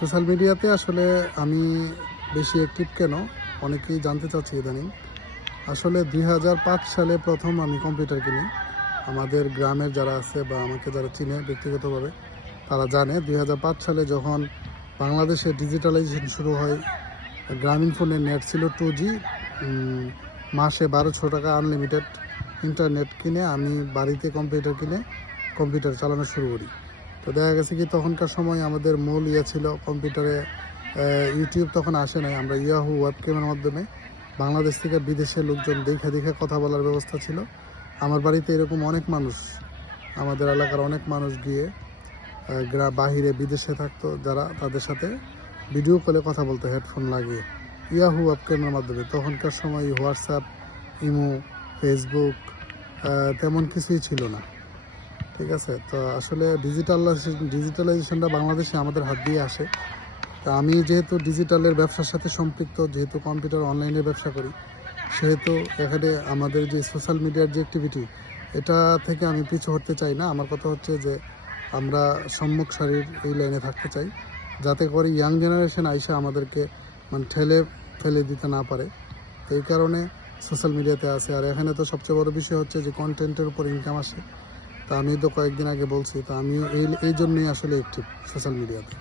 Social মিডিয়াতে আসলে আমি বেশি অ্যাক্টিভ কেন অনেকেই জানতে চাচ্ছি ইদানিং। আসলে 2005 সালে প্রথম আমি কম্পিউটার কিনি। আমাদের গ্রামের যারা আছে বা আমাকে যারা চিনে ব্যক্তিগতভাবে তারা জানে 2005 সালে যখন বাংলাদেশে ডিজিটালাইজেশন শুরু হয়, গ্রামীণ ফোনের নেট ছিল 2G। মাসে 1200 টাকা আনলিমিটেড ইন্টারনেট কিনে আমি বাড়িতে কম্পিউটার কিনে কম্পিউটার চালানো শুরু করি। তো দেখা গেছে কি তখনকার সময় আমাদের মূল ছিল কম্পিউটারে ইউটিউব তখন আসে নাই, আমরা ইয়াহু ওয়েবক্যামের মাধ্যমে বাংলাদেশ থেকে বিদেশের লোকজন দেখে কথা বলার ব্যবস্থা ছিল। আমার বাড়িতে এরকম অনেক মানুষ, আমাদের এলাকার অনেক মানুষ গিয়ে বাহিরে বিদেশে থাকতো যারা, তাদের সাথে ভিডিও কলে কথা বলতো হেডফোন লাগিয়ে ইয়াহু ওয়েবক্যামের মাধ্যমে। তখনকার সময় হোয়াটসঅ্যাপ, ইমো, ফেসবুক তেমন কিছুই ছিল না। ঠিক আছে, তো আসলে ডিজিটালাইজেশনটা বাংলাদেশে আমাদের হাত দিয়ে আসে। তা আমি যেহেতু ডিজিটালের ব্যবসার সাথে সম্পৃক্ত, যেহেতু কম্পিউটার অনলাইনে ব্যবসা করি, সেহেতু এখানে আমাদের যে সোশ্যাল মিডিয়ার যে অ্যাক্টিভিটি, এটা থেকে আমি পিছু হটতে চাই না। আমার কথা হচ্ছে যে আমরা সম্মুখ সারির এই লাইনে থাকতে চাই, যাতে করে ইয়াং জেনারেশন আইসা আমাদেরকে ঠেলে ফেলে দিতে না পারে। এই কারণে সোশ্যাল মিডিয়াতে আছে। আর এখানে তো সবচেয়ে বড় বিষয় হচ্ছে যে কন্টেন্টের উপর ইনকাম আসে। তা আমি তো কয়েকদিন আগে বলছি, তো আমিও এই জন্যই আসলে অ্যাক্টিভ সোশ্যাল মিডিয়াতে।